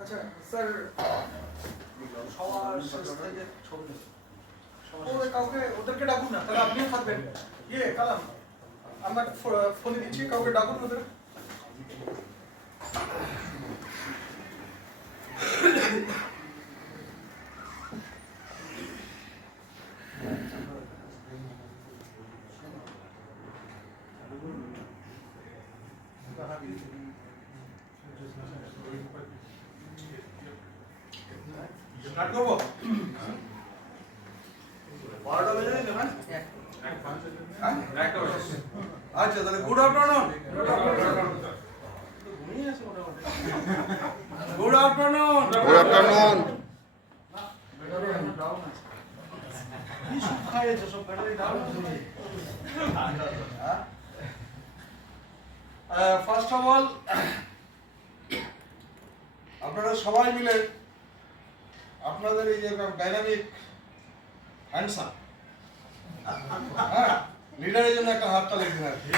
আচ্ছা স্যার সবার শেষ থেকে কাউকে ওদেরকে ডাকুন না, তাহলে আপনিও থাকবেন। কালাম আমরা ফোনে দিচ্ছি, কাউকে ডাকুন ওদের। স্টার্ট করবো। আচ্ছা তাহলে good afternoon. Good afternoon. Good afternoon. কি সব খাইয়েছো? সব battery down. First of all আপনারা সবাই মিলে আপনাদের এই যে ডাইনামিক হ্যান্ডসাম লিডারের জন্য একটা হাততালি দিন আর কি।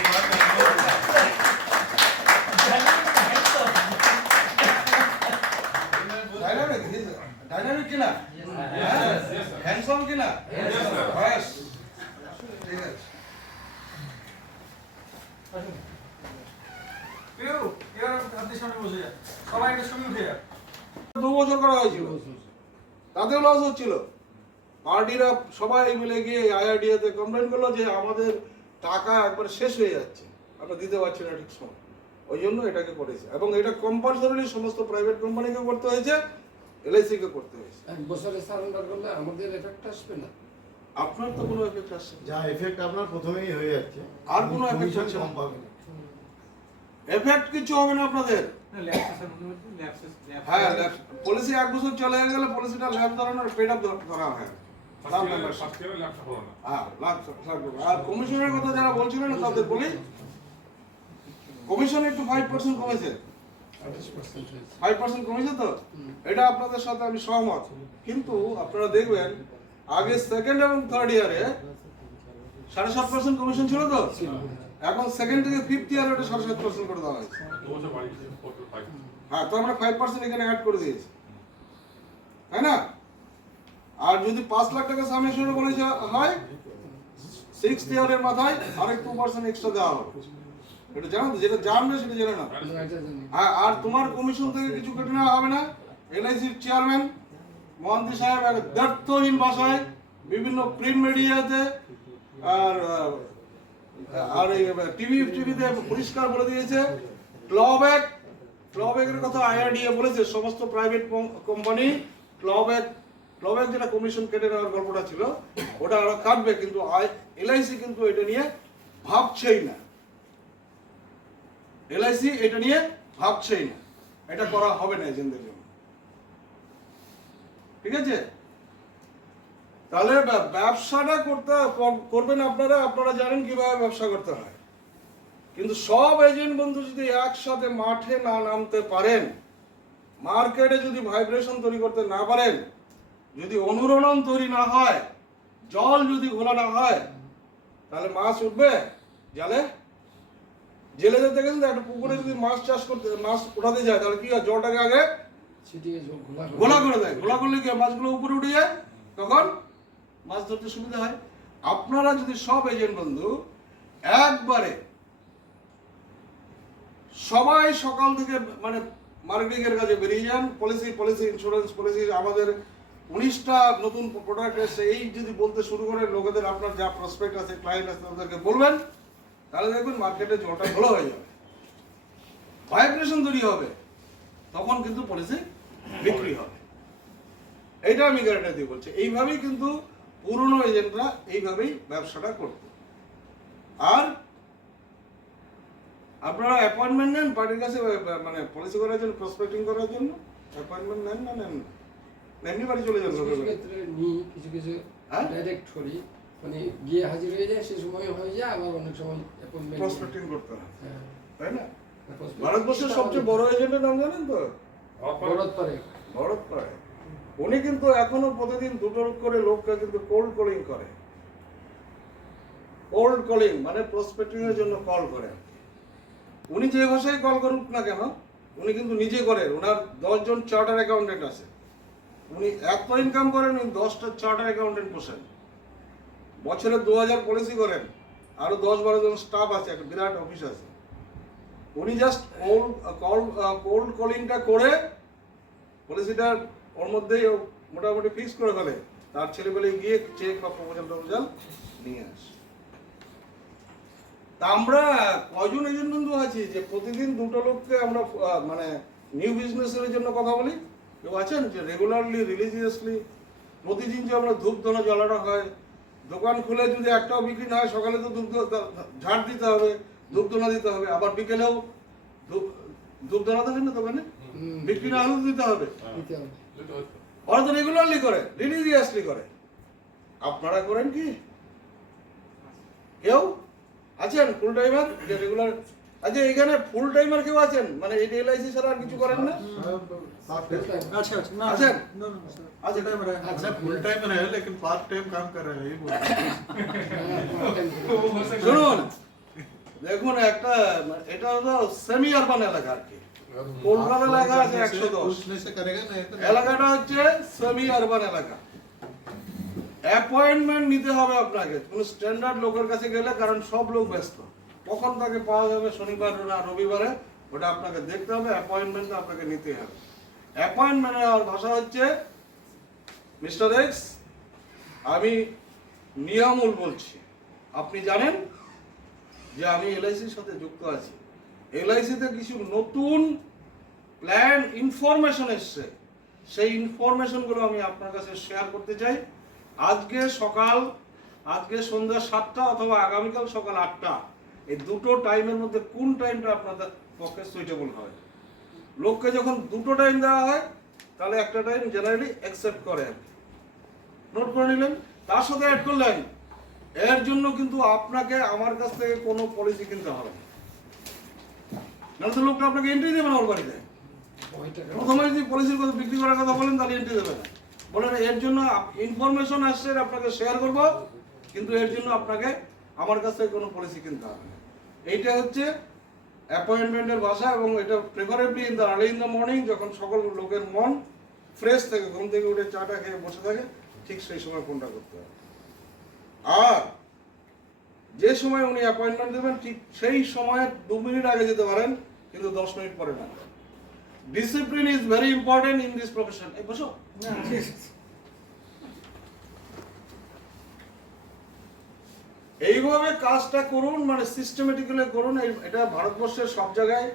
ডাইনামিক কিনা, হ্যান্ডসাম কিনা, ব্যাস ঠিক আছে। সবাই একটা ছবি উঠে যায়। 2 বছর করা হয়েছিল, তাতেও লস হচ্ছিল। পার্টিরা সবাই মিলে গিয়ে আইআরডিএতে কমপ্লেন করলো যে আমাদের টাকা একবার শেষ হয়ে যাচ্ছে, আমরা দিতে পারছি না ঠিক সময়। ওই জন্য এটাকে করেছে, এবং এটা কম্পালসরিলি সমস্ত প্রাইভেট কোম্পানিকে করতে হয়েছে, এলআইসিকে করতে হয়েছে। 1 বছরে সারেন্ডার করলে আমাদের এফেক্ট আসবে না। আপনার তো কোনো এফেক্ট আসছে না, যা এফেক্ট আপনার প্রথমেই হয়ে যাচ্ছে, আর কোনো এফেক্ট কমিশন হচ্ছে কম না। পাবেন। এফেক্ট কিছু হবে না আপনাদের। হ্যাঁ, পলিসি 1 বছর চলে গেলে পলিসিটা ল্যাব ধরানোর পেড আপ ধরা হয়। আর কমিশনের কথা যারা বলছিলেন তাদের বলি, কমিশন একটু 5% কমেছে, 5% কমেছে তো, এটা আপনাদের সাথে আমি সহমত। কিন্তু আপনারা দেখবেন আগে সেকেন্ড এবং থার্ড ইয়ারে 7.5% কমিশন ছিল তো, এখন সেকেন্ড থেকে ফিফথ ইয়ারে ওটা 7.5% করে দেওয়া হয়েছে। হ্যাঁ, তো আমরা 5% এখানে অ্যাড করে দিয়েছি, তাই না? আর যদি 5 লাখ টাকা সামেশনে বলেছে হয়, 6th ইয়ারের মাথায় আরেক 2% এক্সট্রা দেওয়া হবে। এটা জানো তো, যেটা জানবে সেটা জেনে না। হ্যাঁ, আর তোমার কমিশন থেকে কিছু কেটে নেওয়া হবে না। এলআইসির চেয়ারম্যান মহান্তি সাহেব এক দ্ব্যর্থহীন ভাষায় বিভিন্ন প্রিন্ট মিডিয়াতে আর টিভিতে পরিষ্কার বলে দিয়েছে, ক্লব্যাকের কথা আইআরডিএ বলেছে, সমস্ত প্রাইভেট কোম্পানি ক্লব্যাক যেটা কমিশন কেটে নেওয়ার গল্পটা ছিল ওটা ওরা কাটবে, কিন্তু এলআইসি কিন্তু এটা নিয়ে ভাবছেই না। এলআইসি এটা নিয়ে ভাবছেই না, এটা করা হবে না এজেন্টদের জন্য, ঠিক আছে? তাহলে ব্যবসাটা করবেন আপনারা জানেন কিভাবে ব্যবসা করতে হয়। কিন্তু সব এজেন্ট বন্ধু যদি একসাথে মাঠে না নামতে পারেন, মার্কেটে যদি ভাইব্রেশন তৈরি করতে না পারেন, যদি অনুরণন তৈরি না হয়, জল যদি ঘোলা না হয়, তাহলে মাছ উঠবে জালে? জেলে যেতে গেছেন একটা পুকুরে যদি মাছ উঠাতে যায়, তাহলে কি হয়, জলটাকে আগে ঘোলা করে দেয়। ঘোলা করলে কি মাছগুলো উপরে উঠে যায়, তখন মাছ ধরতে সুবিধা হয়। আপনারা যদি সব এজেন্ট বন্ধু একবারে সবাই সকাল থেকে মানে মার্কেটিং এর কাজে বেরিয়ে যান, পলিসি ইন্স্যুরেন্স পলিসি, আমাদের 19টা নতুন প্রোডাক্ট এসে এই যদি বলতে শুরু করে লোকেদের, আপনার যা প্রসপেক্ট আছে, ক্লায়েন্ট আছে, তাদেরকে বলবেন, তাহলে দেখবেন মার্কেটে জলটা ভালো হয়ে যাবে, ভাইব্রেশন তৈরি হবে, তখন কিন্তু পলিসি বিক্রি হবে। এইটা আমি গ্যারান্টি দিয়ে বলছি। এইভাবেই কিন্তু পুরনো এজেন্টরা এইভাবেই ব্যবসাটা করত। আর আপনারা অ্যাপয়েন্টমেন্ট নেন পার্টির কাছে, মানে পলিসি করার জন্য, প্রসপেক্টিং করার জন্য অ্যাপয়েন্টমেন্ট নেন না? নেন না, এমনি বাড়ি চলে যান। কিছু ডাইরেক্ট করি, মানে গিয়ে হাজির হয়ে যায়, সে সময় হয়ে যায়, আবার অনেক সময় অ্যাপয়েন্টমেন্ট প্রসপেক্টিং করতে হয়, তাই না? ভারতবর্ষের সবচেয়ে বড় এজেন্টের নাম জানেন তো? ভরত পারে। উনি কিন্তু এখনো প্রতিদিন 2টো করে লোককে কিন্তু কোল্ড কলিং করে। কোল্ড কলিং মানে প্রসপেক্টিং এর জন্য কল করে। উনি যে ভাষায় কল করুক না কেন, উনি কিন্তু নিজে করেন, ওনার 10 জন চার্টার অ্যাকাউন্টেন্ট আছে, উনি এত ইনকাম করেন, উনি 10টা চার্টার অ্যাকাউন্টেন্ট পোষেন, বছরে 2000 পলিসি করেন, আরো 10-12 জন স্টাফ আছে, একটা বিরাট অফিস আছে। উনি জাস্ট কোল্ড কলিংটা করে পলিসিটা ওর মধ্যেই ও মোটামুটি ফিক্স করে ফেলে, তার ছেলেবেলে গিয়ে চেক বা প্রপোজাল নিয়ে আসে। তা আমরা কয়জন এজেন্ট বন্ধু আছি যে প্রতিদিন দুটো লোককে আমরা মানে নিউ বিজনেসের জন্য কথা বলি? কেউ আছেন যে রেগুলারলি রিলিজিয়াসলি প্রতিদিন যে আমরা ধূপ ধুনো জ্বালানো হয়, দোকান খুলে যদি একটাও বিক্রি না হয়, সকালে তো ঝাড় দিতে হবে, ধূপ ধুনা দিতে হবে, আবার বিকেলেও ধূপ ধুনা দেবেন না দোকানে, বিক্রি না হলেও দিতে হবে। দিতে হবে। ওরা তো রেগুলারলি করে, রিলিজিয়াসলি করে। আপনারা করেন কি? কেউ আছেন ফুল টাইমার যে রেগুলার? আচ্ছা, এখানে ফুল টাইমার কেউ আছেন মানে এই এলআইসি ছাড়া আর কিছু করেন না? अच्छा अच्छा ना अच्छा। नो नो सर अच्छा टाइम रहा है अच्छा फुल टाइम है लेकिन पार्ट टाइम काम कर रहे हैं यही बोल रहे हैं। শুনুন, দেখুন একটা এটা হলো সেমি আরবান এলাকা আর কি, কলকাতা এলাকা আছে 110, पूछने से करेगा नहीं तो এলাকাটা হচ্ছে সেমি আরবান এলাকা। অ্যাপয়েন্টমেন্ট নিতে হবে আপনাকে কোন স্ট্যান্ডার্ড লোকের কাছে গেলে, কারণ সব লোক ব্যস্ত, কখন তাকে পাওয়া যাবে শনিবার না রবিবারে ওটা আপনাকে দেখতে হবে, অ্যাপয়েন্টমেন্ট আপনাকে নিতে হবে। অ্যাপয়েন্টমেন্টের ভাষা হচ্ছে, মিস্টার এক্স আমি নিয়ামুল বলছি, আপনি জানেন যে আমি এলআইসির সাথে যুক্ত আছি, এলআইসিতে কিছু নতুন প্ল্যান ইনফরমেশন এসছে, সেই ইনফরমেশনগুলো আমি আপনার কাছে শেয়ার করতে চাই। আজকে সন্ধ্যা 7টা অথবা আগামীকাল সকাল 8টা, এই দুটো টাইমের মধ্যে কোন টাইমটা আপনাদের পক্ষে সুইটেবল হয়? লোককে যখন দুটো টাইম দেওয়া হয় তাহলে একটা টাইম জেনারেলি অ্যাকসেপ্ট করে আর কি। নোট করে নিলেন, তার সাথে অ্যাড করলেন, এর জন্য কিন্তু আপনাকে আমার কাছ থেকে কোনো পলিসি কিনতে হবে না, নাহলে তো লোকটা আপনাকে এন্ট্রি দেবে না ওর বাড়িতে। প্রথমে যদি পলিসির কথা বিক্রি করার কথা বলেন তাহলে এন্ট্রি দেবে না, বলেন এর জন্য ইনফরমেশন আসছে আপনাকে শেয়ার করব, কিন্তু এর জন্য আপনাকে আমার কাছ থেকে কোনো পলিসি কিনতে হবে না। এইটা হচ্ছে অ্যাপয়েন্টমেন্টের ভাষা, এবং এটা preferably in the early in the morning, যখন সকল লোকের মন ফ্রেশ থাকে, ঘুম থেকে উঠে চাটা খেয়ে বসে থাকে, ঠিক সেই সময় ফোনটা করতে হবে। আর যে সময় উনি অ্যাপয়েন্টমেন্ট দেবেন ঠিক সেই সময় 2 মিনিট আগে যেতে পারেন, কিন্তু 10 মিনিট পরে না। Discipline is very important in this profession. এই বসো। ना ठीक है এইভাবে কাজটা করুন, মানে সিস্টেমেটিক্যালি করুন। এটা ভারতবর্ষের সব জায়গায়